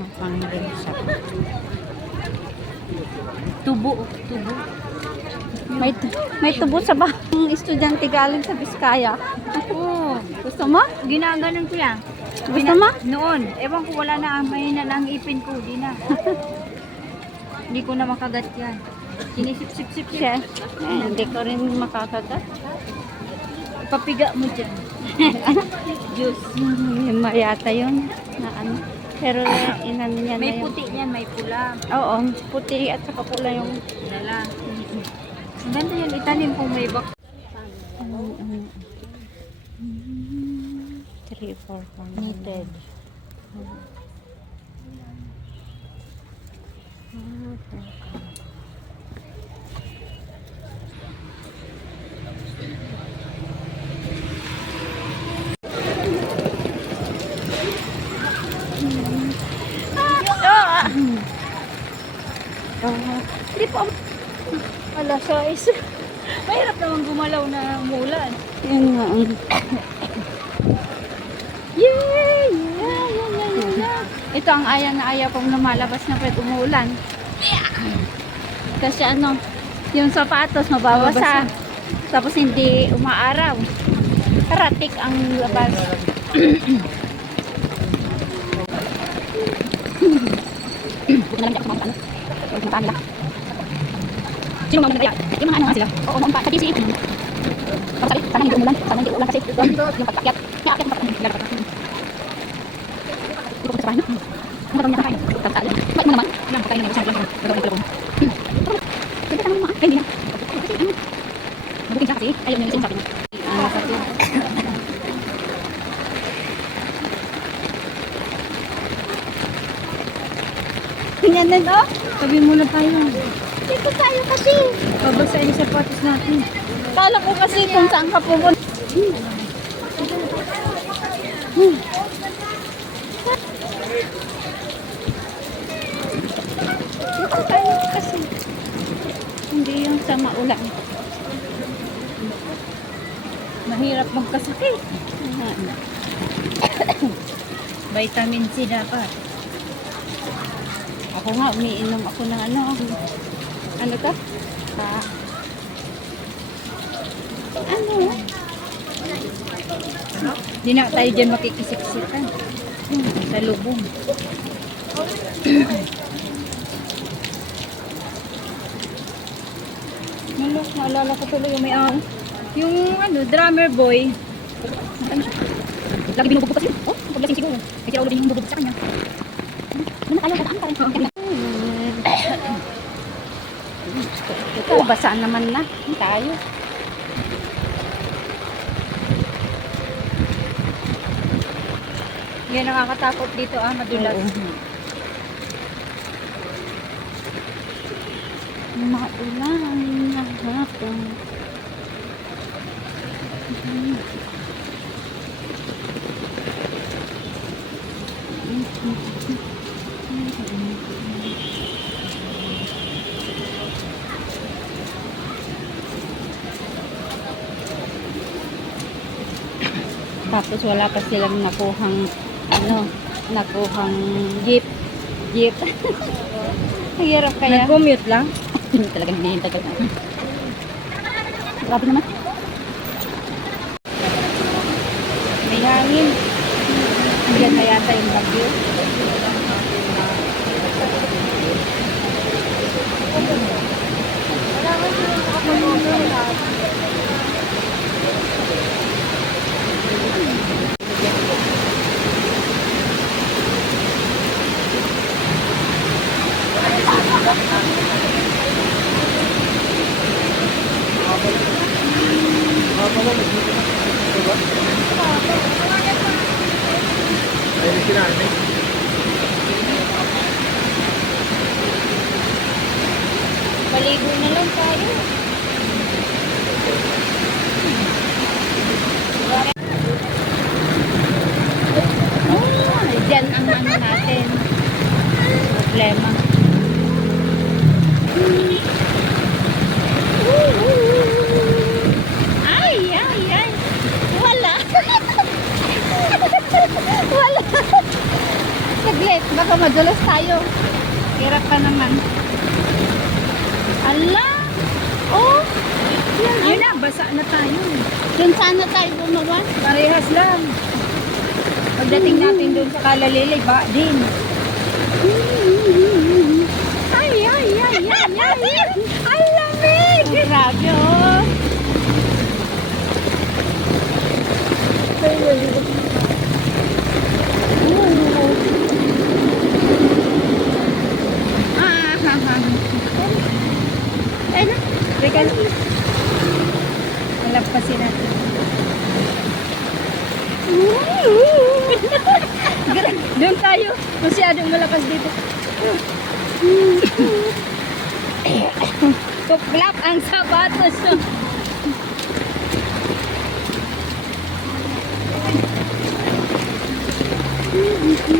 Mukhang rin siya. Tubo, tubo. May, may tubo sa ba? Ang estudyante galing sa Biskaya. Oo. Gusto mo? Ginaganon ko yan. Gusto mo? Noon. Ewan ko wala na. May na lang ipin ko. Di na. Hindi ko na makagat yan. Sinisip-sip-sip siya. Eh, hindi ko rin makakagat. Papiga mo dyan. Juice. Yung yata yun. Na ano. Pero inan niya na May yun. puti niyan, may pula. Oo, puti at saka pula yung Dala. Ang ganda yan. Itanim kung may ano. 3, 4, 4. Knitted. Hindi po. Ala, size. Mahirap naman gumalaw na umulan. Yun nga. Yay! Yeah, yeah, yeah, yeah, yeah. Ito ang aya na aya pong lumalabas na pwede umulan. Kasi ano, yung sapatos mababasa. Tapos hindi umaaraw. Karatik ang labas. Sino mga nagaya? Yung mga ano nga sila? Oo, noon pa. Pati si Tapos sabi, sana hindi umulan. Sana hindi umulan kasi yung pagkakyat. Kaya akyat yung pagkakyat. Lalabas ako. Hindi ko sa bahay. Ano ba niya kakain? Tapos sabi, ba't mo naman? Ilang pagkain na lang. Gagawin ko lang. Pwede naman mga. Ay, hindi na. Kasi ano? Mabuting kasi. Ayaw niya yung sinasabi niya. Tingnan na no? Sabi muna tayo. Dito tayo kasi. Babasahin yung sapatos natin. Kala ko kasi kung saan ka pupunta. Dito tayo kasi. Hindi yung sa maulan. Mahirap magkasakit. Vitamin C dapat. Ako nga, umiinom ako ng ano. Ano to? Pa. Ano? Hindi na tayo dyan makikisiksikan. Sa lubong. Malak, maalala ko tuloy yung may ang yung ano, drummer boy. Lagi binubugbog kasi. Oh, paglasing siguro. Tira ulo din yung bubugbog sa kanya. Ano na tayo? Dadaan pa rin. Ito, basa naman na. Tayo. Yan nakakatakot dito ah, madulas. Maulan na hapon. Tapos wala pa silang nakuhang ano, nakuhang jeep. Jeep. Ang hirap kaya. Nag-commute lang. Hindi talaga hinihintay ko. Grabe naman. May hangin. Yan na yata yung bagyo. Paligo na lang tayo. Oh, dyan ang ano natin. Problema. Ay, ay, ay. Wala. Wala. Saglit. Baka Baka madulas tayo. Hirap pa naman. Ala! Oh! Yan, Yun na, basa na tayo. Dun sana tayo gumawa. Parehas lang. Pagdating natin doon sa Kalalili, ba din. Ay, ay, ay, ay, ay, ay. Ang lamig! Grabe, oh. Ah, ha, ha. Ay, na. Teka lang. Malagpasin natin. Doon tayo. Masyadong malakas dito. Tuklap ang sapatos.